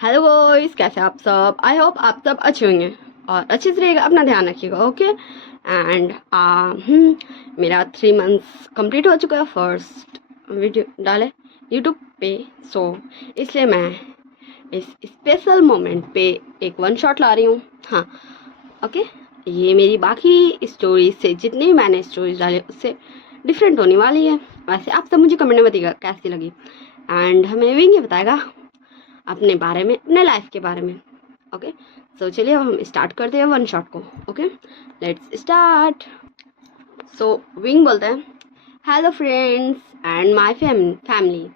Hello boys, कैसे आप सब। आई होप आप सब अच्छे होंगे और अच्छे से रहेगा। अपना ध्यान रखिएगा, ओके। एंड मेरा 3 मंथ्स कंप्लीट हो चुका है। फर्स्ट वीडियो डाले यूट्यूब पे, सो इसलिए मैं इस स्पेशल मोमेंट पे एक वन शॉट ला रही हूँ। हाँ, ओके। ये मेरी बाकी स्टोरीज से, जितनी भी मैंने स्टोरीज डाली उससे डिफरेंट होने वाली है। वैसे आप सब मुझे कमेंट में बताइएगा कैसी लगी, एंड हमें भी ये बताएगा अपने बारे में, अपने लाइफ के बारे में। ओके, सो चलिए हम स्टार्ट करते हैं वन शॉट को। Okay, let's start. So wing बोलते हैं, hello friends and my family,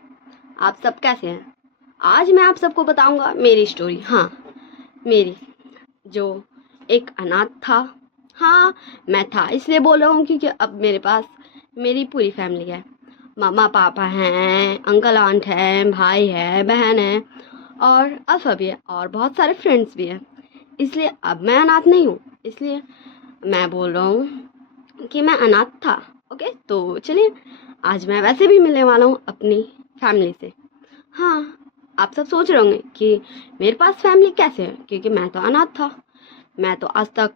आप सब कैसे हैं। आज मैं आप सबको बताऊंगा मेरी स्टोरी। हाँ, मेरी जो एक अनाथ था। हाँ, मैं था इसलिए बोल रहा हूँ क्योंकि अब मेरे पास मेरी पूरी फैमिली है। मामा पापा हैं, अंकल आंट हैं, भाई है, बहन है और अल्फा भी है और बहुत सारे फ्रेंड्स भी हैं। इसलिए अब मैं अनाथ नहीं हूँ, इसलिए मैं बोल रहा हूँ कि मैं अनाथ था। ओके, तो चलिए आज मैं वैसे भी मिलने वाला हूँ अपनी फैमिली से। हाँ, आप सब सोच रहे होंगे कि मेरे पास फैमिली कैसे है, क्योंकि मैं तो अनाथ था। मैं तो आज तक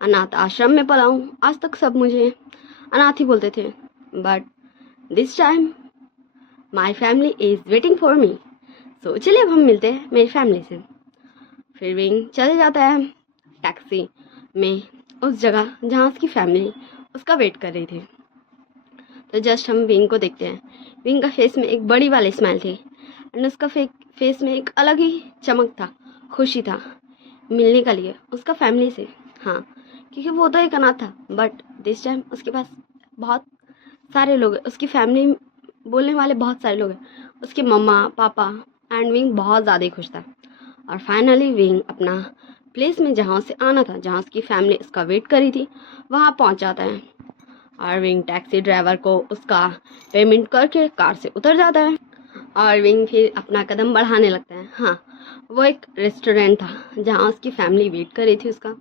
अनाथ आश्रम में पला हूँ। आज तक सब मुझे अनाथ ही बोलते थे, but this time my family is waiting for me. So चलिए अब हम मिलते हैं मेरी फैमिली से। फिर विंग चले जाता है टैक्सी में उस जगह जहाँ उसकी फैमिली उसका वेट कर रही थी। तो जस्ट हम विंग को देखते हैं। विंग का फेस में एक बड़ी वाली स्माइल थी एंड उसका फेस में एक अलग ही चमक था, खुशी था मिलने के लिए उसका फैमिली से। हाँ, क्योंकि वो तो एक अनाथ था, बट दिस टाइम उसके पास बहुत सारे लोग हैं, उसकी फैमिली बोलने वाले बहुत सारे लोग हैं, उसके मम्मा पापा। एंड विंग बहुत ज़्यादा ही खुश था। और फाइनली विंग अपना प्लेस में जहाँ उसे आना था, जहाँ उसकी फैमिली उसका वेट करी थी, वहाँ पहुँच जाता है। और विंग टैक्सी ड्राइवर को उसका पेमेंट करके कार से उतर जाता है और विंग फिर अपना कदम बढ़ाने लगता है। हाँ, वो एक रेस्टोरेंट था जहाँ उसकी फैमिली वेट कर रही थी उसका।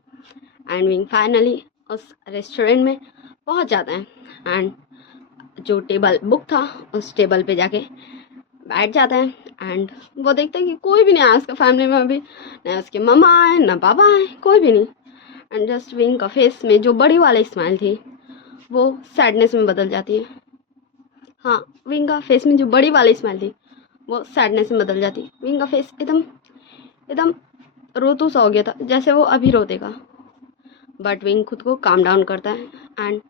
एंड विंग फाइनली उस रेस्टोरेंट में पहुँच जाता है एंड जो टेबल बुक था उस टेबल पे जाके बैठ जाता है। एंड वो देखता है कि कोई भी नहीं आया उसका फैमिली में अभी, ना उसके मम्मा आए ना पापा आए, कोई भी नहीं। एंड जस्ट विंग का फेस में जो बड़ी वाली स्माइल थी वो सैडनेस में बदल जाती है। हाँ, विंग का फेस में जो बड़ी वाली स्माइल थी वो सैडनेस में बदल जाती है। विंग का फेस एकदम एकदम रोतू सा हो गया था, जैसे वो अभी रो देगा। बट विंग खुद को काम डाउन करता है एंड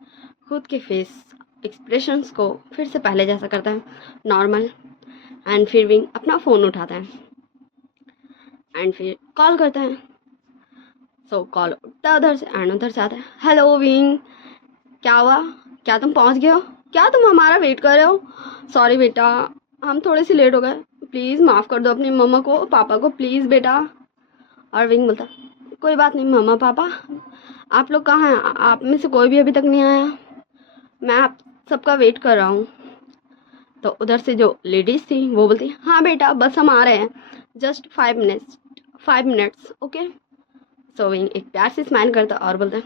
खुद के फेस एक्सप्रेशंस को फिर से पहले जैसा करता है, नॉर्मल। एंड फिर विंग अपना फ़ोन उठाता है एंड फिर कॉल करता है। सो कॉल उठता है उधर से एंड उधर से आता है, हेलो विंग, क्या हुआ, क्या तुम पहुंच गए हो, क्या तुम हमारा वेट कर रहे हो। सॉरी बेटा, हम थोड़े से लेट हो गए, प्लीज़ माफ़ कर दो अपनी मम्मा को पापा को, प्लीज़ बेटा। और विंग बोलता, कोई बात नहीं मम्मा पापा, आप लोग कहाँ हैं, आप में से कोई भी अभी तक नहीं आया, मैं आप सबका वेट कर रहा हूँ। तो उधर से जो लेडीज थी वो बोलती, हाँ बेटा बस हम आ रहे हैं, जस्ट 5 मिनट्स, ओके। सो विंग एक प्यार से स्माइल करता और बोलता,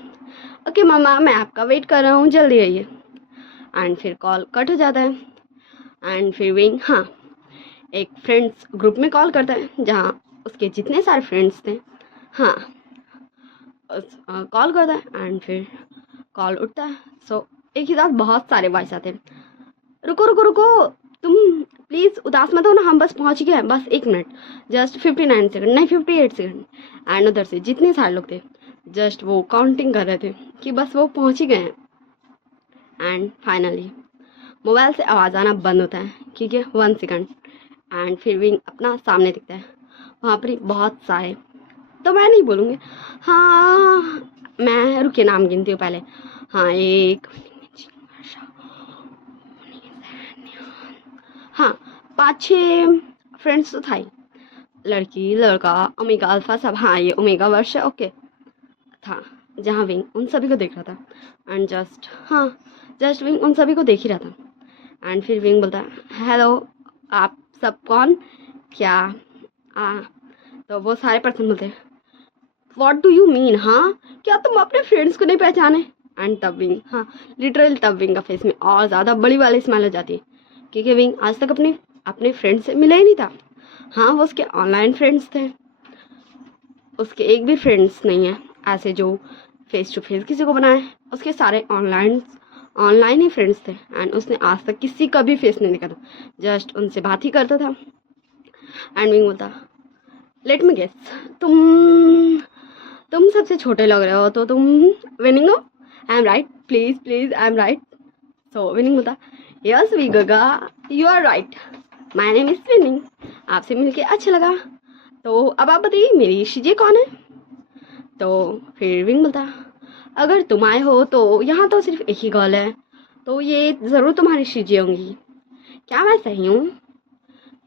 ओके मम्मा मैं आपका वेट कर रहा हूँ, जल्दी आइए। एंड फिर कॉल कट हो जाता है एंड फिर विंग हाँ एक फ्रेंड्स ग्रुप में कॉल करता है जहाँ उसके जितने सारे फ्रेंड्स थे। हाँ, कॉल करता है एंड फिर कॉल उठता है। सो एक ही साथ बहुत सारे वॉइस आते हैं, रुको रुको रुको, तुम प्लीज़ उदास मत हो ना, हम बस पहुंच गए हैं, बस 1 मिनट, जस्ट 59 सेकंड, नहीं 58 सेकंड। एंड उधर से जितने सारे लोग थे जस्ट वो काउंटिंग कर रहे थे कि बस वो पहुंच ही गए हैं। एंड फाइनली मोबाइल से आवाज़ आना बंद होता है क्योंकि 1 सेकंड। एंड फिर विंग अपना सामने दिखता है, वहाँ पर बहुत सारे, तो मैं नहीं बोलूँगी, हाँ मैं रुके नाम गिनती हूँ पहले। हाँ, एक, हाँ 5-6 फ्रेंड्स तो था ही, लड़की लड़का ओमेगा अल्फा सब। हाँ, ये ओमेगा वर्ष है, ओके था, जहाँ विंग उन सभी को देख रहा था। एंड जस्ट विंग उन सभी को देख ही रहा था। एंड फिर विंग बोलता है, हेलो आप सब कौन, क्या तो वो सारे पर्सन बोलते हैं, व्हाट डू यू मीन, हाँ क्या तुम अपने फ्रेंड्स को नहीं पहचाने। एंड तब विंग हाँ लिटरली तब विंग का फेस में और ज़्यादा बड़ी वाली स्माइल हो जाती है क्योंकि विंग आज तक अपने अपने फ्रेंड से मिला ही नहीं था। हाँ वो उसके ऑनलाइन फ्रेंड्स थे, उसके एक भी फ्रेंड्स नहीं है ऐसे जो फेस टू फेस किसी को बनाए। उसके सारे ऑनलाइन ऑनलाइन ही फ्रेंड्स थे एंड उसने आज तक किसी का भी फेस नहीं देखा था, जस्ट उनसे बात ही करता था। एंड विंग बोलता, लेट मी गेस, तुम सबसे छोटे लग रहे हो तो तुम विनिंग हो। I am right, please please I am right. So Winning बोलता, यस वी गगा, you are right, my name is Winning, आपसे मिलके अच्छा लगा। तो अब आप बताइए मेरी शिजे कौन है। तो फिर विंग बोलता, अगर तुम आए हो तो यहाँ तो सिर्फ एक ही गर्ल है, तो ये ज़रूर तुम्हारी शिजे होंगी, क्या मैं सही हूँ।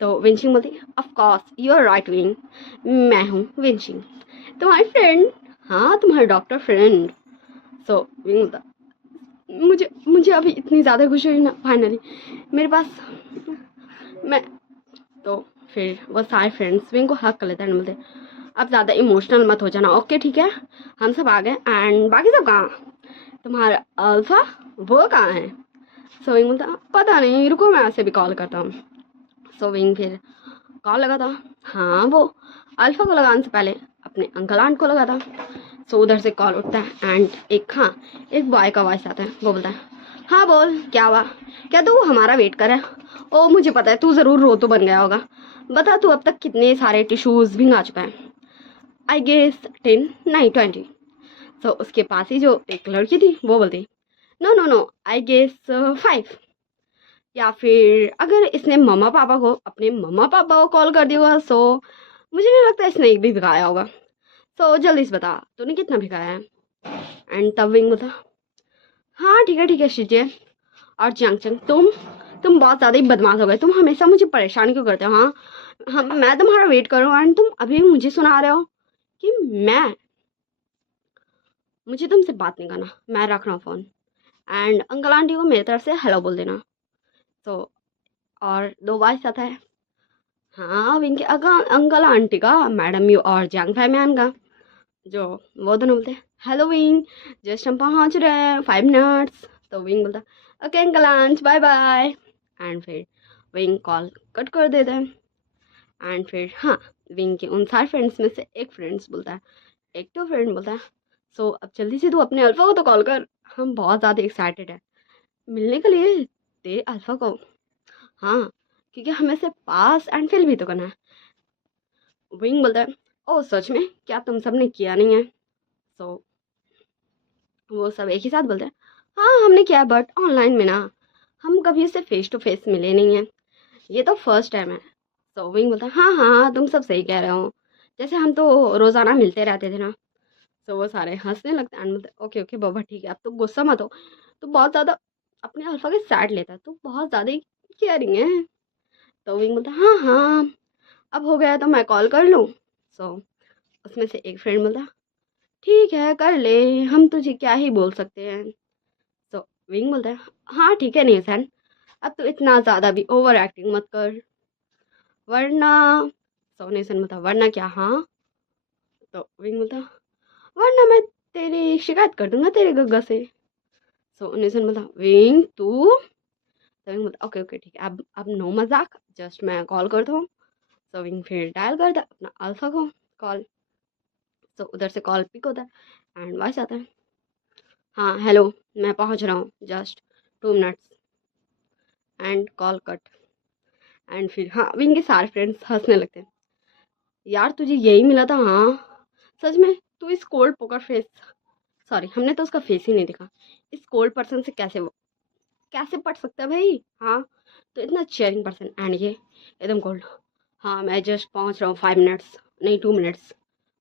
तो विंचिंग बोलती, of course you are right Wing, मैं हूँ विंचिंग, तुम्हारी फ्रेंड, हाँ तुम्हारी डॉक्टर फ्रेंड। सो विंग बोलता, मुझे मुझे अभी इतनी ज़्यादा खुशी हुई ना फाइनली मेरे पास मैं। तो फिर वो सारे फ्रेंड्स विंग को हक कर लेते हैं बोलते, अब ज़्यादा इमोशनल मत हो जाना, ओके ठीक है, हम सब आ गए एंड बाकी सब कहाँ, तुम्हारा अल्फा वो कहाँ है। सो विंग बोलता, पता नहीं, रुको मैं ऐसे भी कॉल करता हूँ। सो विंग फिर कॉल लगा था, हाँ वो अल्फा को लगाने से पहले अपने अंकल आंट को लगा था। सो उधर से कॉल उठता है एंड एक बॉय का वॉइस आता है, वो बोलता है, हाँ बोल क्या हुआ, क्या तू हमारा वेट कर रहा है। ओ मुझे पता है तू ज़रूर रोतो बन गया होगा, बता तू अब तक कितने सारे टिश्यूज़ भिंगा चुका है। आई गेस 10 नहीं 20। सो उसके पास ही जो एक लड़की थी वो बोलती, no no no I guess 5। या फिर अगर इसने मम्मा पापा को अपने मम्मा पापा को कॉल कर दिया होगा, सो मुझे नहीं लगता इसने एक भी भिगाया होगा। सो जल्दी से बता तूने कितना भिगाया है। एंड तब विंग बता, हाँ ठीक है शीजिए। और चंग चंग तुम बहुत ज़्यादा ही बदमाश हो गए, तुम हमेशा मुझे परेशान क्यों करते हो। हाँ हम मैं तुम्हारा वेट कर रहा हूँ एंड तुम अभी भी मुझे सुना रहे हो कि मुझे तुमसे बात नहीं करना, मैं रख रहा हूँ फ़ोन। एंड अंकल आंटी को मेरी तरफ से हेलो बोल देना। तो और दो बार आता है, हाँ विंग के अंकल आंटी का, मैडम यू और जंग फैमियान का, जो वो दोनों बोलते हैं, हेलो विंग जस्ट हम पहुँच रहे हैं 5 मिनट्स। तो विंग बोलता, okay uncle aunt bye bye. And फिर विंग कॉल कट कर देते हैं। एंड फिर विंग के उन सारे फ्रेंड्स में से एक फ्रेंड्स बोलता है, एक तो फ्रेंड बोलता है, सो अब जल्दी से तू अपने अल्फा को तो कॉल कर, हम बहुत ज़्यादा एक्साइटेड है मिलने के लिए तेरे अल्फा को। हाँ क्योंकि हमें से पास एंड फेल भी तो करना है। विंग बोलता है, ओ सच में क्या तुम सब ने किया नहीं है। सो वो सब एक ही साथ बोलते हैं, हाँ हमने किया बट ऑनलाइन में ना, हम कभी उससे फेस टू फेस मिले नहीं हैं, ये तो फर्स्ट टाइम है। सो विंग बोलता है, हाँ तुम सब सही कह रहे हो, जैसे हम तो रोज़ाना मिलते रहते थे ना। तो वो सारे हंसने लगते हैं एंड बोलते हैं, ओके ओके बाबा ठीक है, अब तो गुस्सा मत हो, तो बहुत ज़्यादा अपने अल्फा के साइड लेता है, तो बहुत ज़्यादा ही केयरिंग है। तो विंग बोलता है, हाँ अब हो गया तो मैं कॉल कर लूँ। सो उसमें से एक फ्रेंड बोलता, ठीक है कर ले, हम तुझे क्या ही बोल सकते हैं। सो विंग बोलता है, हाँ ठीक है निशान, अब तो इतना ज़्यादा भी ओवर एक्टिंग मत कर, वरना। सो निशान बोलता, वरना क्या। हाँ तो विंग बोलता, वरना मैं तेरी शिकायत कर दूंगा तेरे गग्गा से। सो निशान बोलता, विंग तू। तो विंग बोलता, ओके ओके ठीक है, अब नो मजाक, जस्ट मैं कॉल करता हूँ। सो विंग फिर डायल करता अपना अल्फा को कॉल। तो उधर से कॉल पिक होता है एंड वॉइस आता है, हाँ हेलो मैं पहुँच रहा हूँ just 2 minutes. And call cut. And फिर विंग के सारे फ्रेंड्स हंसने लगते हैं, यार तुझे यही मिला था। हाँ सच में तू इस कोल्ड पोकर फेस, सॉरी हमने तो उसका फेस ही नहीं देखा, इस कोल्ड पर्सन से कैसे पट सकता है भाई। हाँ तो इतना चेयरिंग पर्सन एंड ये एकदम कोल्ड। हाँ मैं जस्ट पहुँच रहा हूँ 5 मिनट्स नहीं 2 मिनट्स,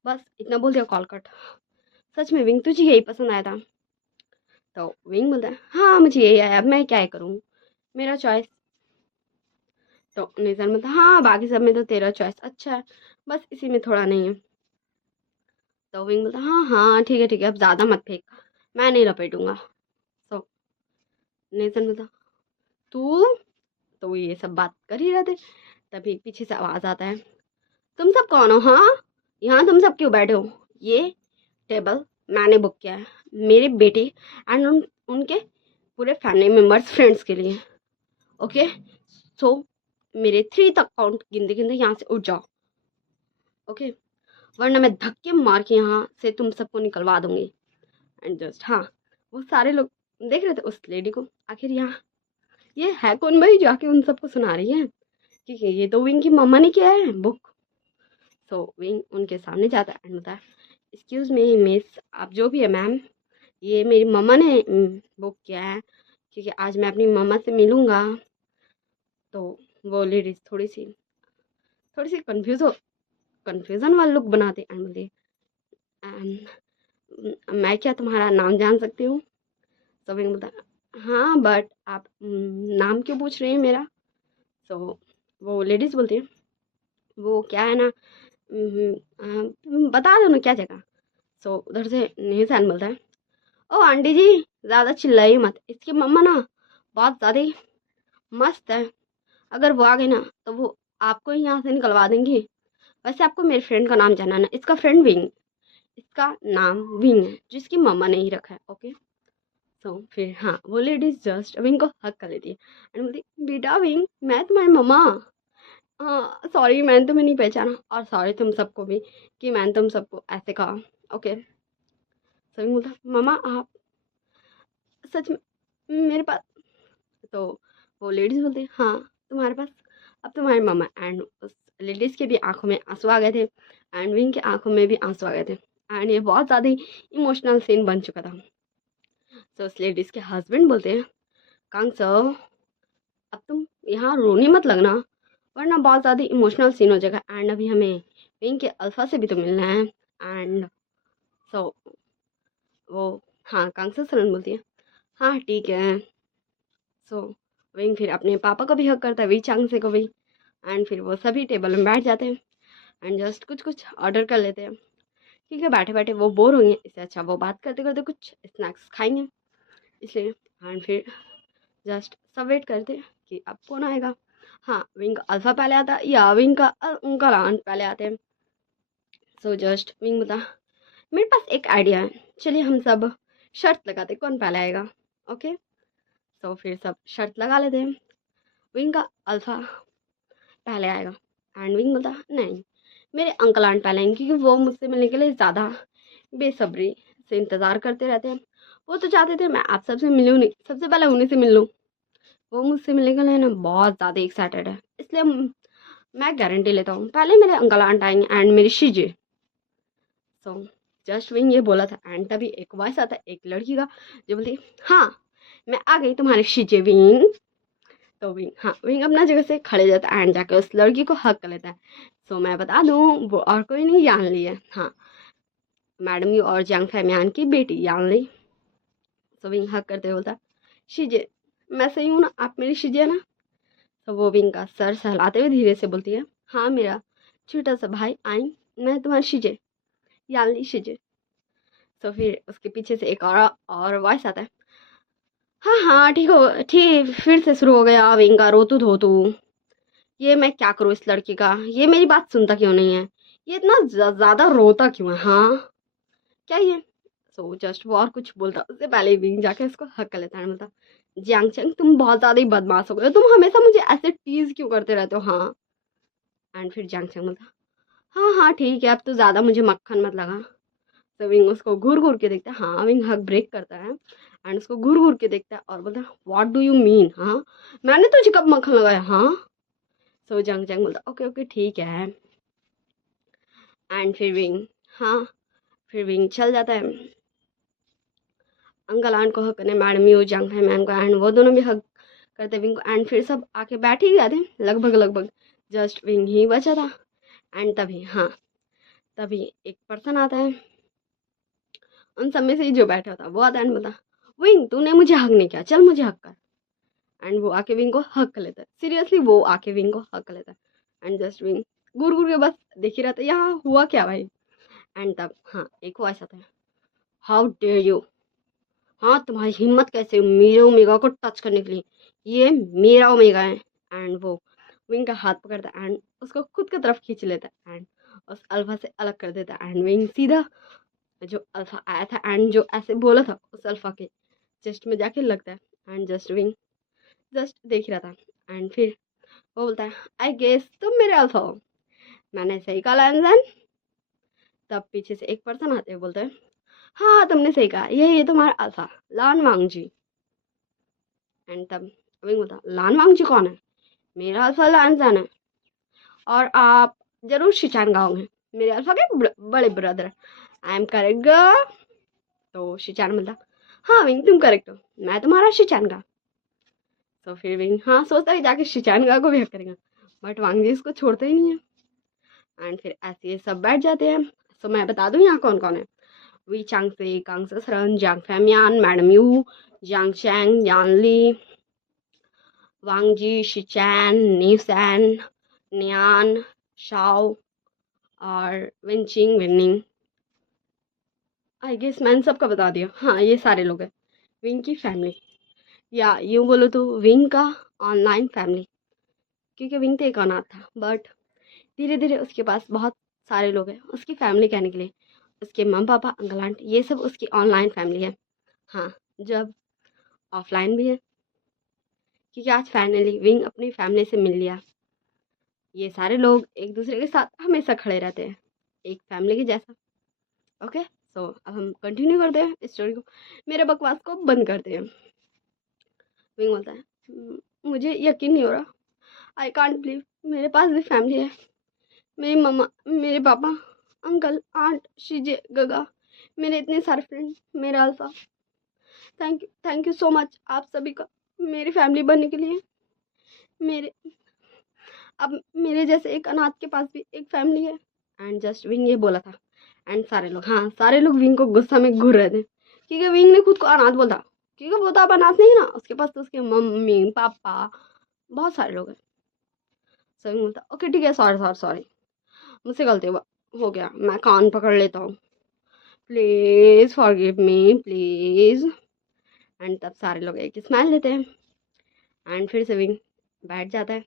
बस इतना बोल दिया कॉल कट। सच में विंग तुझे यही पसंद आया था। तो विंग बोलता है, हाँ मुझे यही आया, अब मैं क्या ही करूँ, मेरा चॉइस। तो निज़ार बोलता है, हाँ बाकी सब में तो तेरा चॉइस अच्छा है, बस इसी में थोड़ा नहीं है। तो विंग बोलता है, हाँ ठीक है अब ज़्यादा मत फेंक, मैं नहीं लपेटूंगा। तो निज़ार बोलता, तू। तो ये सब बात कर ही रहे थे, तभी पीछे से आवाज़ आता है, तुम सब कौन हो। हाँ यहाँ तुम सब क्यों बैठे हो, ये टेबल मैंने बुक किया है मेरे बेटे एंड उनके पूरे फैमिली मेम्बर्स फ्रेंड्स के लिए, ओके। सो मेरे 3 तक काउंट गिनते गिनते यहाँ से उठ जाओ, ओके, वरना मैं धक्के मार के यहाँ से तुम सबको निकलवा दूंगी। एंड जस्ट हाँ, वो सारे लोग देख रहे थे उस लेडी को, आखिर यहाँ ये है कौन भाई जो आके उन सबको सुना रही है, क्योंकि ये तो विंग की मम्मा ने किया है बुक। सो विंग उनके सामने जाता है एंड बोलता है, एक्सक्यूज मी मिस, आप जो भी है मैम, ये मेरी मम्मा ने बुक किया है, क्योंकि आज मैं अपनी मम्मा से मिलूंगा। तो वो लेडीज थोड़ी सी कन्फ्यूजन वाला लुक बनाते एंड बोलती, मैं क्या तुम्हारा नाम जान सकती हूँ? तो विंग बोलता है, हाँ बट आप नाम क्यों पूछ रहे हैं मेरा? सो वो लेडीज बोलती है, वो क्या है ना, बता दो ना क्या जगह। सो उधर से निशान बोलता है, ओ आंटी जी ज़्यादा चिल्लाइए मत, इसकी मम्मा ना बहुत ज़्यादा ही मस्त है, अगर वो आ गई ना तो वो आपको ही यहाँ से निकलवा देंगी। वैसे आपको मेरे फ्रेंड का नाम जानना ना, इसका फ्रेंड विंग, इसका नाम विंग है जिसकी मम्मा ने ही रखा है, ओके। सो फिर हाँ, वो लेडीज जस्ट विंग को हक कर लेती है एंड बोलती, बेटा विंग मैं तुम्हारी मम्मा, हाँ सॉरी मैंने तुम्हें नहीं पहचाना, और सॉरी तुम सबको भी कि मैंने तुम सबको ऐसे कहा, ओके। सो विंग बोलता, मम्मा आप सच में मेरे पास, तो वो लेडीज बोलती है, हाँ तुम्हारे पास अब तुम्हारी मम्मा। एंड उस लेडीज के भी आंखों में आंसू आ गए थे एंड विंग के आंखों में भी आंसू आ गए थे एंड ये बहुत ज़्यादा ही इमोशनल सीन बन चुका था। तो उस लेडीज के हस्बैंड बोलते हैं, कांग सर अब तुम यहाँ रोने मत लगना, वरना बहुत ज़्यादा इमोशनल सीन हो जाएगा, एंड अभी हमें विंग के अल्फा से भी तो मिलना है। एंड सो वो हाँ, कांग सर सरन बोलती है, हाँ ठीक है। सो विंग फिर अपने पापा को भी हक करता है, वी चांग से को भी, एंड फिर वो सभी टेबल में बैठ जाते हैं एंड जस्ट कुछ कुछ ऑर्डर कर लेते हैं, क्योंकि बैठे बैठे वो बोर होंगे, इससे अच्छा वो बात करते करते कुछ स्नैक्स खाएंगे, इसलिए। एंड फिर जस्ट सब वेट करते हैं कि अब कौन आएगा। हाँ, विंग का अल्फा पहले आता है या विंग का उनका लान पहले आते हैं। सो जस्ट विंग बता, मेरे पास एक आइडिया है, चलिए हम सब शर्त लगाते हैं कौन पहले आएगा, ओके। सो फिर सब शर्त लगा लेते हैं, विंग का अल्फा पहले आएगा एंड विंग बोलता, नहीं मेरे अंकल आंट पहले आएंगे, क्योंकि वो मुझसे मिलने के लिए ज़्यादा बेसब्री से इंतज़ार करते रहते हैं। वो तो चाहते थे मैं आप सबसे मिलूँ नहीं, सबसे पहले उन्हीं से मिल लूँ। वो मुझसे मिलने के लिए ना बहुत ज़्यादा एक्साइटेड है, इसलिए मैं गारंटी लेता हूँ पहले मेरे अंकल आंट आएंगे एंड मेरी शीजे। सो जस्ट विंग ये बोला था एंड तभी एक वॉइस आता है एक लड़की का, जो बोलती, हाँ मैं आ गई तुम्हारी शीजे विंग। तो विंग हाँ, विंग अपना जगह से खड़े जाता है एंड जाकर उस लड़की को हक कर लेता है। सो मैं बता दूँ वो और कोई नहीं, यान ली है, हाँ मैडम यू और जंग फैमियान की बेटी यान ली। सो विंग हक करते हुए बोलता, शीजे मैं सही हूँ ना, आप मेरी शीजे है ना? तो वो विंग का सर सहलाते हुए धीरे से बोलती है, हाँ मेरा छोटा सा भाई आई, मैं तुम्हारी शीजे यान ली शीजे। तो फिर उसके पीछे से एक और वॉइस आता है, हाँ हाँ ठीक हो, ठीक फिर से शुरू हो गया विंग का रोतू धोतू, ये मैं क्या करूँ इस लड़की का, ये मेरी बात सुनता क्यों नहीं है, ये इतना ज़्यादा रोता क्यों है, हाँ क्या ये। सो जस्ट वो और कुछ बोलता उससे पहले ही विंग जाके उसको हक कर लेता है, बोलता, जियांग चंग तुम बहुत ज़्यादा ही बदमाश हो गए हो, तुम हमेशा मुझे ऐसे टीज क्यों करते रहते हो, हाँ। एंड फिर जियांग चंग बोलता, हाँ हाँ ठीक है अब तो ज़्यादा मुझे मक्खन मत लगा। तो विंग उसको घूर घूर के देखता है, हाँ विंग हक ब्रेक करता है एंड उसको घूर घूर के देखता है और बोलता है, व्हाट डू यू मीन, हाँ मैंने तुझे कब मक्खन लगाया, हाँ। सो जंग जंग बोलता, ओके ओके ठीक है। एंड फिर विंग हाँ, फिर विंग चल जाता है अंकल आंट को हक करने, मैडम यू जंग है मैम को, एंड वो दोनों भी हक करते विंग को एंड फिर सब आके बैठ ही गए थे लगभग लगभग, जस्ट विंग ही बचा था। एंड तभी हाँ, तभी एक पर्सन आता है उन सब में से ही जो बैठा था, वो आता है एंड बोलता, विंग तूने मुझे हक नहीं किया, चल मुझे हक कर। एंड वो आके विंग को हक कर लेता है, सीरियसली वो आके विंग को हक कर लेता है एंड जस्ट विंग घूर घूर के बस देख ही रहता है यहाँ हुआ क्या भाई। एंड तब हाँ, एक वॉइस आता है, हाउ डेयर यू, हाँ तुम्हारी हिम्मत कैसे मेरे ओमेगा को टच करने के लिए, ये मेरा ओमेगा है। एंड वो विंग का हाथ पकड़ता है एंड उसको खुद की तरफ खींच लेता है एंड उस अल्फा से अलग कर देता है एंड विंग सीधा जो अल्फा आया था एंड जो ऐसे बोला था उस अल्फा के चेस्ट में जाके लगता है एंड जस्ट विंग जस्ट देख रहा था। एंड फिर वो बोलता है आई गेस तुम मेरे अल्फा हो। मैंने सही कहा लैंजन। तब पीछे से एक पर्सन आते हुए बोलते हैं हाँ तुमने सही कहा, ये तुम्हारा alpha Lan Wang ji. And तब विंग बोलता लान वांग जी कौन है? मेरा अल्फा लैंजन है, और आप जरूर शिचान गाओगे, मेरे अल्फा के बड़े ब्रदर। I am correct. तो शिचान बोलता हाँ विंग तुम करेक्ट हो, मैं तुम्हारा शिचान का। तो फिर विंग हाँ सोचता है जाके शिचान का को भी हक करेगा, बट वांग जी इसको छोड़ते ही नहीं है। एंड फिर ऐसे ये सब बैठ जाते हैं। तो मैं बता दूं यहाँ कौन कौन है। Wei Changze, Cangse Sanren, Jiang Fengmian, madam Yu, Jiang Cheng, Yanli, वांग जी, शिचैन, नीवसैन, नियान, शाओ और विंचिंग विनिंग। आई गेस मैंने सबका बता दिया। हाँ ये सारे लोग हैं विंग की फैमिली, या यूँ बोलो तो विंग का ऑनलाइन फैमिली, क्योंकि विंग तो एक अनाथ था, बट धीरे धीरे उसके पास बहुत सारे लोग हैं उसकी फैमिली कहने के लिए। उसके मम पापा, अंकल आंट, ये सब उसकी ऑनलाइन फैमिली है। हाँ जब ऑफलाइन भी है, क्योंकि आज फाइनली विंग अपनी फैमिली से मिल लिया। ये सारे लोग एक दूसरे के साथ हमेशा खड़े रहते हैं, एक फैमिली के जैसा। ओके सो अब हम कंटिन्यू करते हैं इस स्टोरी को, मेरे बकवास को बंद करते हैं। विंग बोलता है मुझे यकीन नहीं हो रहा, आई कांट बिलीव मेरे पास भी फैमिली है। मेरी मम्मा, मेरे पापा, अंकल आंट, शीजे, गगा, मेरे इतने सारे फ्रेंड, मेरा alpha. Thank you so much आप सभी का मेरी फैमिली बनने के लिए। मेरे अब मेरे जैसे एक अनाथ के पास भी एक फैमिली है। एंड जस्ट विंग ये बोला था। एंड सारे लोग, हाँ सारे लोग विंग को गुस्सा में घूर रहे थे, क्योंकि विंग ने खुद को अनाथ बोला, क्योंकि वो तो अब अनाथ नहीं ना, उसके पास तो उसके मम्मी पापा बहुत सारे लोग हैं। सो विंग बोलता ओके ठीक है, सॉरी सॉरी सॉरी, मुझसे गलती हो गया, मैं कान पकड़ लेता हूँ, please forgive me please. And तब सारे लोग एक स्माइल लेते हैं। एंड फिर से विंग बैठ जाता है।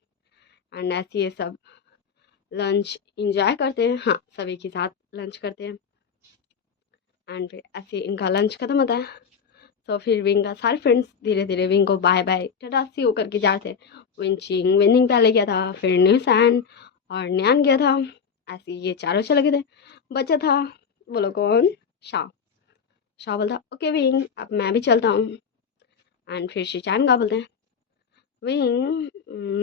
एंड ऐसे ये सब लंच इंजॉय करते हैं, हाँ सभी के साथ लंच करते हैं। एंड फिर ऐसे इनका लंच खत्म होता है। तो फिर विंग का सारे फ्रेंड्स धीरे धीरे विंग को बाय बाय टाटा सी होकर के जाते। विंचिंग विनिंग पहले गया था, फिर न्यूसैन और न्यान गया था। ऐसे ये चारों चले गए थे। बचा था बोलो कौन? शाह। शाह बोलता ओके विंग अब मैं भी चलता हूँ। एंड फिर शिचान का बोलते हैं विंग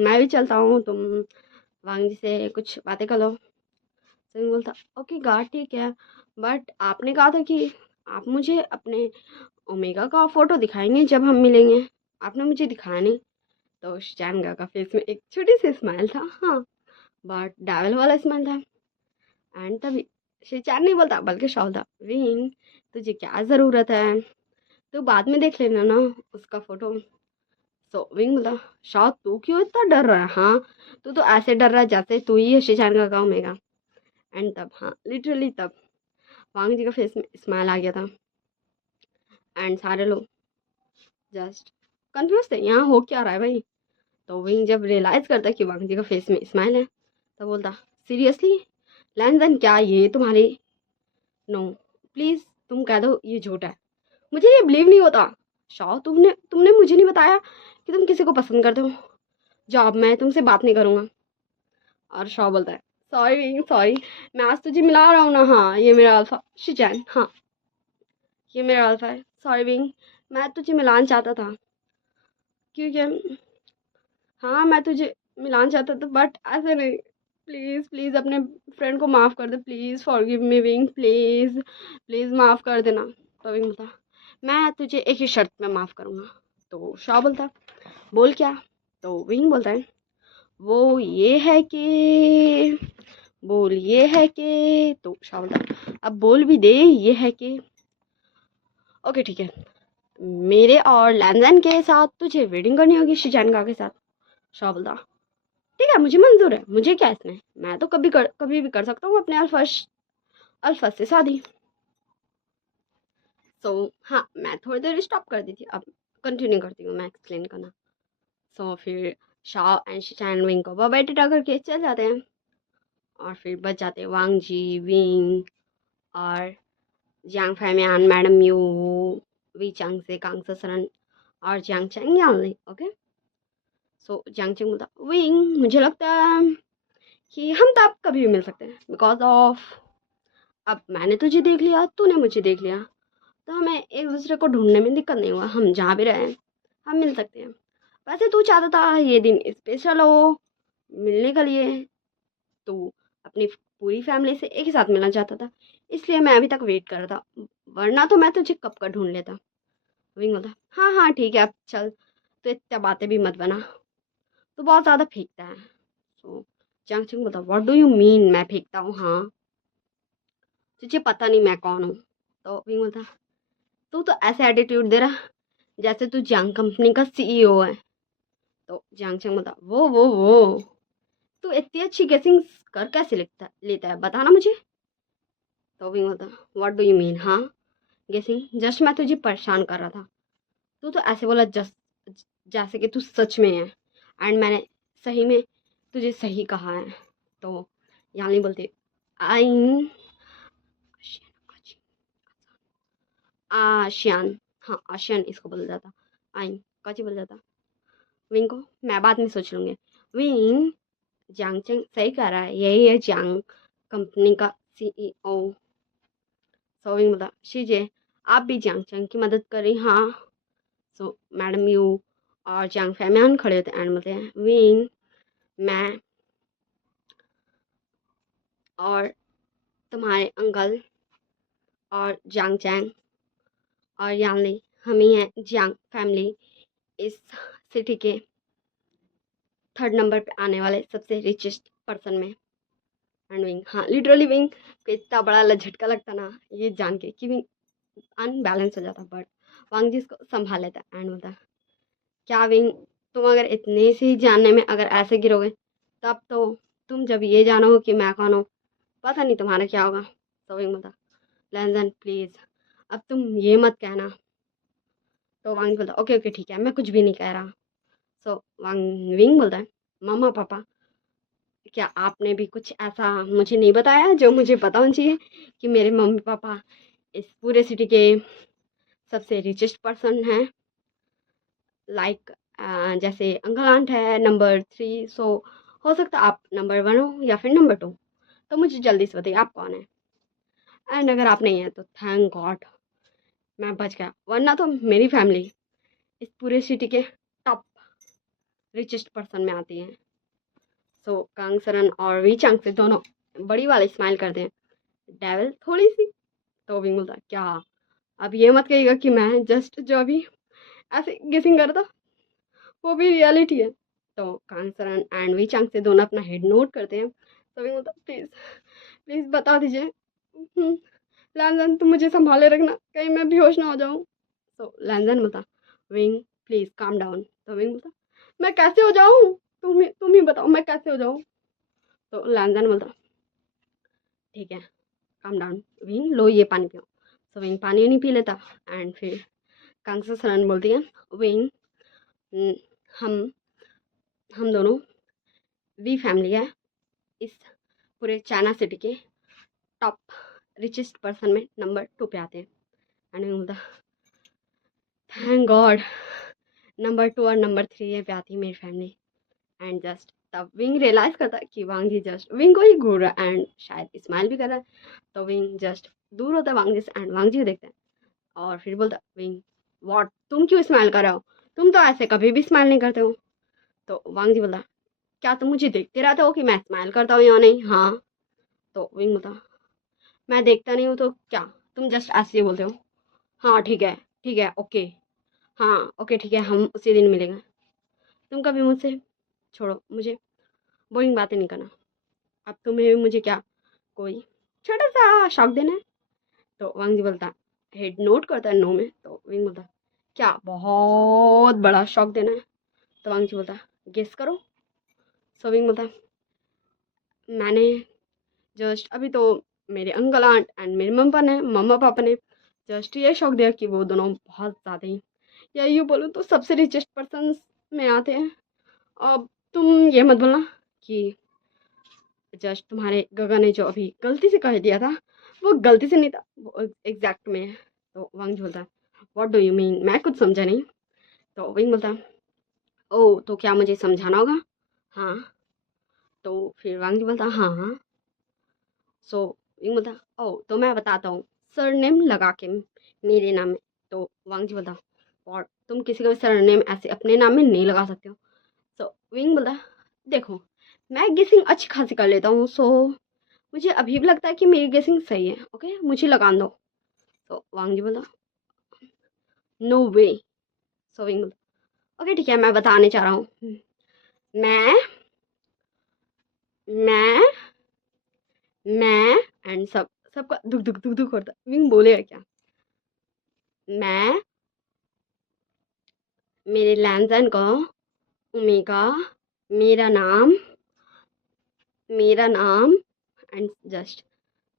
मैं भी चलता हूँ, तुम वांग जी से कुछ बातें कर लो। तो विंग बोलता ओके गा ठीक है, बट आपने कहा था कि आप मुझे अपने ओमेगा का फोटो दिखाएंगे जब हम मिलेंगे, आपने मुझे दिखाया नहीं। तो शिचानगा का फेस में एक छोटी सी स्माइल था, हाँ बट डावल वाला स्माइल था। एंड तभी शिचान नहीं बोलता बल्कि शाह था विंग तुझे क्या ज़रूरत है, तू बाद में देख लेना ना उसका फोटो। सो विंग बोला शाह तू क्यों इतना डर रहा है, हाँ तू तो ऐसे डर रहा है जैसे तू ही है शिचानगा का ओमेगा। एंड तब हाँ लिटरली तब वांग जी का फेस में स्माइल आ गया था। एंड सारे लोग जस्ट कंफ्यूज थे यहाँ हो क्या रहा है भाई। तो विंग जब रियलाइज करता कि वांग जी का फेस में स्माइल है, तो बोलता सीरियसली लैंजन क्या ये तुम्हारी? नो प्लीज तुम कह दो ये झूठ है, मुझे ये बिलीव नहीं होता। शाह तुमने तुमने मुझे नहीं बताया कि तुम किसी को पसंद करते हो, जाओ अब मैं तुमसे बात नहीं करूंगा। और शाह बोलता है सॉरी विंग सॉरी, मैं आज तुझे मिला रहा हूँ ना, हाँ ये मेरा अल्फा शिचैन, हाँ ये मेरा अल्फा है। सॉरी विंग मैं तुझे मिलाना चाहता था, क्योंकि हाँ मैं तुझे मिलाना चाहता था बट ऐसे नहीं। प्लीज़ प्लीज़ अपने फ्रेंड को माफ़ कर दे, please forgive me Ying, please please माफ़ कर देना। तो विंग बोलता मैं तुझे एक ही शर्त में माफ़ करूँगा। तो शाह बोलता बोल क्या? तो विंग बोलता है वो ये है कि बोल ये है कि। तो शाह बोलता अब बोल भी दे ये है कि। ओके ठीक है, मेरे और लैंजन के साथ तुझे वेडिंग करनी होगी शिजानगा के साथ। शाह बोलता ठीक है मुझे मंजूर है, मुझे क्या इसमें, मैं तो कभी भी कर सकता हूँ अपने अल्फा से शादी। सो हाँ मैं थोड़ी देर स्टॉप कर दी थी, अब कंटिन्यू करती हूँ मैं एक्सप्लेन करना। सो फिर शाह एंड शिचैन विंग को बाय टाटा करके चल जाते हैं। और फिर बच जाते हैं वांग जी, विंग और Jiang Fengmian, madam Yu, Wei Changze, Cangse Sanren और Jiang Cheng Yanli. Okay so Jiang Cheng बोलता विंग मुझे लगता है कि हम तो अब कभी भी मिल सकते हैं बिकॉज ऑफ अब मैंने तुझे देख लिया तूने मुझे देख लिया तो हमें एक दूसरे को ढूंढने में दिक्कत नहीं हुआ, हम जहाँ भी रहे हम मिल सकते हैं। वैसे तू चाहता था ये दिन स्पेशल हो मिलने के लिए, तू अपनी पूरी फैमिली से एक ही साथ मिलना चाहता था, इसलिए मैं अभी तक वेट कर रहा था, वरना तो मैं तुझे कब का ढूंढ लेता। विंग बोलता हाँ हाँ ठीक है अब चल, तो इतना बातें भी मत बना, तो बहुत ज़्यादा फेंकता है। सो चांगचंग बोलता व्हाट डू यू मीन मैं फेंकता हूँ, हाँ तुझे पता नहीं मैं कौन हूँ। तो विंग बोलता तू तो ऐसे एटीट्यूड दे रहा जैसे तू जियांग कंपनी का सीईओ है। तो जियांगचंग बोलता वो तू इतनी अच्छी गेसिंग कर कैसे लेता है बताना मुझे। तो विंग बोलता व्हाट डू यू मीन, हाँ गेसिंग जस्ट मैं तुझे परेशान कर रहा था, तू तो ऐसे बोला जस्ट जैसे कि तू सच में है एंड मैंने सही में तुझे सही कहा है। तो यहाँ नहीं बोलते आई आशियान, हाँ आशियान इसको बोला जाता, आई काची बोला जाता विंग को, मैं बाद में सोच लूंगी। विंग जियांगचंग सही कह रहा है, यही है जियांग कंपनी का सीईओ। सो विंग बोला शीजे आप भी जियांगचंग की मदद करी, हाँ। सो मैडम यू और जियांग फैमियान खड़े होते हैं एंड बोलते हैं विंग मैं और तुम्हारे अंकल और जियांग चैंग और यांगली हम ही हैं जियांग फैमिली इस सिटी के थर्ड नंबर पे आने वाले सबसे रिचेस्ट पर्सन में। एंड विंग हाँ लिटरली विंग को इतना बड़ा झटका लगता ना ये जान के कि विंग अनबैलेंस हो जाता, बट वांग जी इसको संभाल लेता एंड बोलता क्या विंग तुम अगर इतने से ही जानने में अगर ऐसे गिरोगे तब तो तुम जब ये जानो कि मैं कौन हूँ पता नहीं तुम्हारा क्या होगा। तो विंग बोलता लैंजन प्लीज अब तुम ये मत कहना। तो वांग बोलता ओके ओके ठीक है मैं कुछ भी नहीं कह रहा। सो वांग विंग बोलता है मम्मा पापा क्या आपने भी कुछ ऐसा मुझे नहीं बताया जो मुझे पता होना चाहिए कि मेरे मम्मी पापा इस पूरे सिटी के सबसे रिचेस्ट पर्सन हैं, लाइक जैसे अंकल आंट है नंबर 3, सो हो सकता है आप नंबर 1 हो या फिर नंबर 2, तो मुझे जल्दी से बताइए आप कौन है। एंड अगर आप नहीं है तो थैंक गॉड मैं बच गया, वरना तो मेरी फैमिली इस पूरे सिटी के टॉप रिचेस्ट पर्सन में आती है। सो कांग सरन और वी चांग से दोनों बड़ी वाले स्माइल करते हैं, डेविल थोड़ी सी। तो विंग बोलता क्या अब ये मत कहिएगा कि मैं जस्ट जो अभी ऐसे गेसिंग कर रहा था वो भी रियलिटी है। तो कांग सरन एंड वी चांग से दोनों अपना हेड नोट करते हैं। तो विंग बोलता प्लीज प्लीज बता दीजिए, लैंजन तुम मुझे संभाले रखना कहीं मैं बेहोश ना हो जाऊं। तो लैंजन बोलता विंग प्लीज काम डाउन। तो विंग बोलता मैं कैसे हो जाऊं, तुम ही बताओ मैं कैसे हो जाऊं। तो लैंजन बोलता ठीक है काम डाउन विंग लो ये पानी पियो। तो विंग पानी नहीं पी लेता एंड फिर कांगसा सरन बोलती है विंग न, हम हम दोनों वी फैमिली है इस पूरे चाइना सिटी के टॉप रिचेस्ट पर्सन में नंबर 2 पे आते हैं। एंड विंग बोलता थैंक गॉड नंबर 2 और नंबर 3 पे आती है मेरी फैमिली। एंड जस्ट तब विंग रियलाइज करता है कि वांग जी जस्ट विंग को ही घूर रहा है एंड शायद स्माइल भी कर रहा है। तो विंग जस्ट दूर होता है वांग जी से एंड वांग जी को देखता है और फिर बोलता विंग व्हाट तुम क्यों स्माइल कर रहे हो, तुम तो ऐसे कभी भी स्माइल नहीं करते हो। तो वांग जी बोलता क्या तुम मुझे देखते रहते हो कि मैं स्माइल करता हूँ या नहीं, हाँ। तो विंग बोलता मैं देखता नहीं हूँ तो क्या तुम जस्ट ऐसे ही बोलते हो, हाँ ठीक है ओके, हाँ ओके ठीक है हम उसी दिन मिलेंगे। तुम कभी मुझसे छोड़ो मुझे बोरिंग बातें नहीं करना, अब तुम्हें भी मुझे क्या कोई छोटा सा शौक देना है। तो वांग जी बोलता हेड नोट करता है नो में। तो विंग बोलता क्या बहुत बड़ा शौक देना है। तो वांग जी बोलता गेस करो। सो विंग बोलता मैंने जस्ट अभी तो मेरे अंकल आंट एंड मेरे मम्मा पापा ने जस्ट ये शौक दिया कि वो दोनों बहुत ज़्यादा ही या यूँ बोलूँ तो सबसे रिचेस्ट पर्सन में आते हैं। अब तुम ये मत बोलना कि जस्ट तुम्हारे गगा ने जो अभी गलती से कह दिया था वो गलती से नहीं था, वो एग्जैक्ट में है। तो वांग बोलता है व्हाट डू यू मीन मैं कुछ समझा नहीं। तो विंग बोलता ओ तो क्या मुझे समझाना होगा? हाँ। तो फिर वांगजी बोलता हाँ हाँ। सो विंग बोलता ओ तो मैं बताता हूँ, सरनेम लगा के मेरे नाम में। तो वांगजी बोलता और तुम किसी का भी सरनेम ऐसे अपने नाम में नहीं लगा सकते हो। सो विंग बोलता देखो, मैं गेसिंग अच्छी खासी कर लेता हूँ, सो मुझे अभी भी लगता है कि मेरी गेसिंग सही है, ओके मुझे लगा दो। तो वांगजी बोला नो वे। सो विंग बोला ओके ठीक है, मैं बताने चाह रहा हूँ। मैं मैं मैं एंड सबका दुख दुख दुख दुख होता है। विंग बोलेगा क्या? मैं मेरे लैंजन को ओमेगा, मेरा नाम एंड जस्ट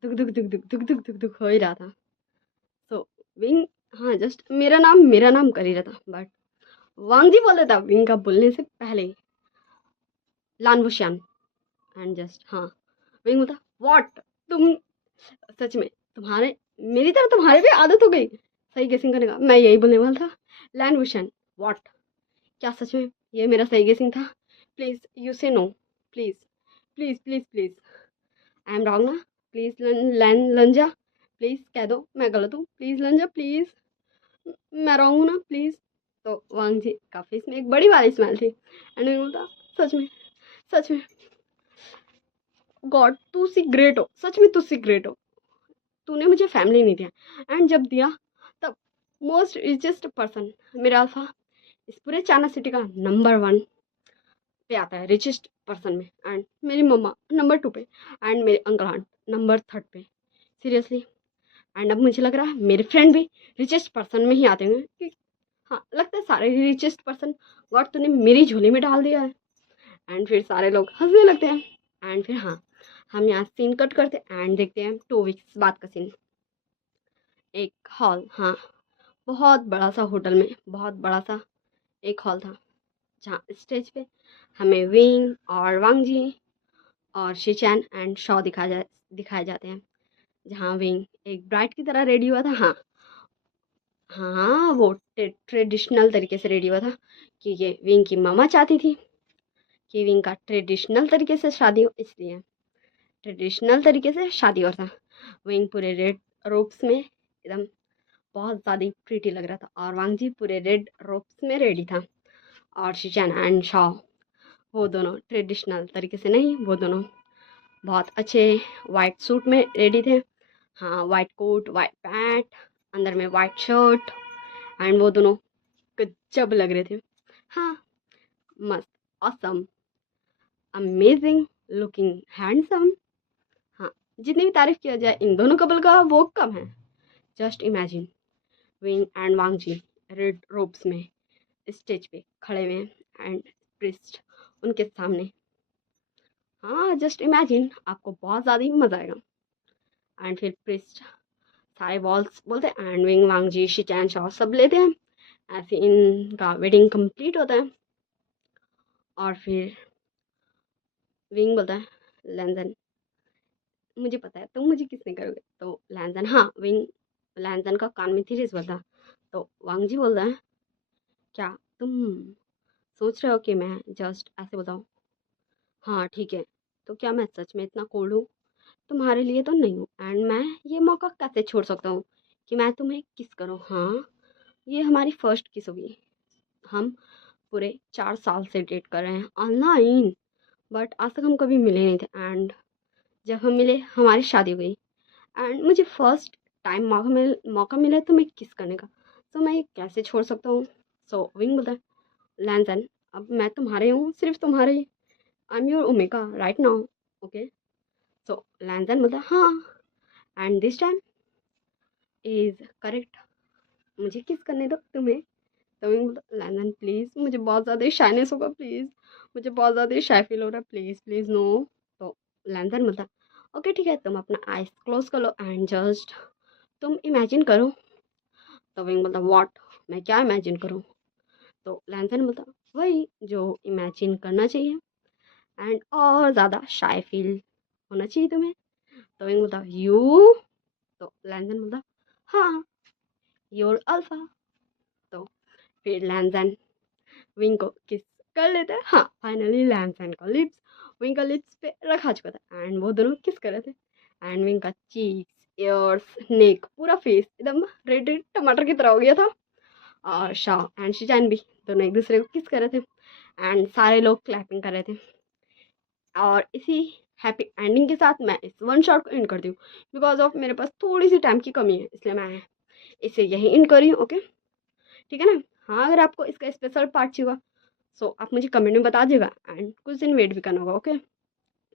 दुख दुख दुख दुख दुख दुख दुख दुख हो ही रहा था। सो विंग हाँ जस्ट मेरा नाम कर ही रहा था, बट वांगजी बोल रहा था विंग का बोलने से पहले ही लानवुशियान एंड जस्ट हाँ। विंग बोलता व्हाट, तुम सच में तुम्हारे मेरी तरह तुम्हारे भी आदत हो गई सही गेसिंग करने का? मैं यही बोलने वाला था, लैंड व्हाट, क्या सच में ये मेरा सही गेसिंग था? Please you say no, please please please please, I am wrong ना, प्लीज लंजा, प्लीज कह दो मैं गलत हूँ, प्लीज लंजा प्लीज, मैं रॉन्ग हूँ ना प्लीज। तो वांग जी का फेस में एक बड़ी वाली स्माइल थी एंड मैं बोलता सच में गॉड तू सी ग्रेट हो, सच में तू सी ग्रेट हो, तूने मुझे फैमिली नहीं दिया एंड जब दिया तब मोस्ट रिचेस्ट पर्सन मेरा अल्फा इस पूरे चाइना सिटी का नंबर 1 पे आता है रिचेस्ट पर्सन में, एंड मेरी मम्मा नंबर 2 पे एंड मेरे अंकल आंट नंबर 3 पे, सीरियसली। एंड अब मुझे लग रहा है मेरे फ्रेंड भी रिचेस्ट पर्सन में ही आते होंगे कि हाँ लगता है सारे रिचेस्ट पर्सन गॉड तूने मेरी झोली में डाल दिया है। एंड फिर सारे लोग हंसने लगते हैं एंड फिर हाँ हम यहाँ सीन कट करते एंड देखते हैं 2 वीक्स बाद का सीन। एक हॉल, हाँ बहुत बड़ा सा होटल में बहुत बड़ा सा एक हॉल था जहाँ स्टेज पे हमें विंग और वांगजी और शिचैन एंड शॉ दिखाए जाते हैं। जहाँ विंग एक ब्राइड की तरह रेडी हुआ था, हाँ हाँ वो ट्रेडिशनल तरीके से रेडी हुआ था कि ये विंग की मामा चाहती थी कि विंग का ट्रेडिशनल तरीके से शादी हो, इसलिए ट्रेडिशनल तरीके से शादी हो रहा था। विंग पूरे रेड रोब्स में एकदम बहुत ज़्यादा प्रीटी लग रहा था और वांगजी पूरे रेड रोब्स में रेडी था और शिचैन एंड शॉ वो दोनों ट्रेडिशनल तरीके से नहीं, वो दोनों बहुत अच्छे वाइट सूट में रेडी थे। हाँ वाइट कोट वाइट पैंट अंदर में वाइट शर्ट एंड वो दोनों गजब लग रहे थे। हाँ मस्त, ऑसम, अमेजिंग, लुकिंग हैंडसम। हाँ जितनी भी तारीफ किया जाए इन दोनों कपल का वो कम है। Just imagine Ying and Wangji red robes में स्टेज पे खड़े हुए हैं एंड प्रिस्ट उनके सामने। हाँ जस्ट इमेजिन, आपको बहुत ज़्यादा ही मज़ा आएगा। एंड फिर प्रिस्ट सारे वॉल्स बोलते हैं एंड विंग वांगजी शिचैन शॉ सब लेते हैं, ऐसे इनका वेडिंग कंप्लीट होता है। और फिर विंग बोलता है लैंजन मुझे पता है तुम मुझे किस नहीं करोगे। तो लैंजन हाँ विंग लैंजन का कान में सीरियस बोलता। तो वांगजी बोलता है क्या तुम सोच रहे हो कि मैं जस्ट ऐसे बताऊँ? हाँ ठीक है, तो क्या मैं सच में इतना कोल्ड हूँ? तुम्हारे लिए तो नहीं हूँ एंड मैं ये मौका कैसे छोड़ सकता हूँ कि मैं तुम्हें किस करूँ? हाँ ये हमारी फर्स्ट किस होगी, हम पूरे 4 साल से डेट कर रहे हैं ऑनलाइन, बट आज तक हम कभी मिले नहीं थे एंड जब हम मिले हमारी शादी हो गई एंड मुझे फर्स्ट टाइम मौका मिला तुम्हें किस करने का, तो मैं ये कैसे छोड़ सकता हूँ? सो विंग बोलता है लैंसन अब मैं तुम्हारे हूँ, सिर्फ तुम्हारे, I am your omega right now, okay. So Lan Zhan बोलता है हाँ and this time is correct, मुझे किस करने दो तुम्हें। तो मैं बोलता लैंसन प्लीज़ मुझे बहुत ज़्यादा शाइनेस होगा, प्लीज़ मुझे बहुत ज़्यादा शाई फील हो रहा है, प्लीज़ प्लीज़ नो। तो लैंसन बोलता ओके ठीक है तुम अपना आइज क्लोज कर लो एंड जस्ट तुम इमेजिन करो। तो विंग बोलता व्हाट, मैं क्या इमेजिन करूँ? तो लैंसन बोलता वही जो इमेजिन करना चाहिए एंड और ज़्यादा शाय फील होना चाहिए तुम्हें। तो विंग बोलता यू। तो लैंसन बोलता हाँ योर अल्फा। तो फिर लैंसन विंग को किस कर लेते हैं। हाँ, फाइनली लैम्स एंड का लिप्स विंग का लिप्स पे रखा चुका था एंड वो दोनों किस कर रहे थे एंड विंग का चीक्स, ईयर्स, नेक, पूरा फेस एकदम रेड रेड टमाटर की तरह हो गया था। और शाह एंड शिजान भी दोनों एक दूसरे को किस कर रहे थे एंड सारे लोग क्लैपिंग कर रहे थे। और इसी हैप्पी एंडिंग के साथ मैं इस वन शॉट को एंड करती हूँ बिकॉज ऑफ मेरे पास थोड़ी सी टाइम की कमी है, इसलिए मैं इसे यही एंड कर रही हूँ। ओके, ठीक है ना। हाँ, अगर आपको इसका स्पेशल पार्ट चाहिए सो आप मुझे कमेंट में बता दीजिएगा एंड कुछ दिन वेट भी करना होगा। Okay,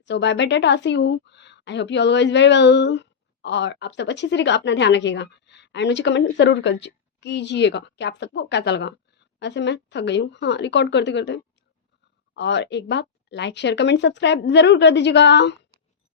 so bye bye, tata, see you. I hope you all is very well. और आप सब अच्छी तरीके अपना ध्यान रखिएगा एंड मुझे कमेंट ज़रूर कर कीजिएगा कि आप सबको कैसा लगा। वैसे मैं थक गई हूँ, हाँ, रिकॉर्ड करते करते। और एक बात, लाइक शेयर कमेंट सब्सक्राइब ज़रूर कर दीजिएगा।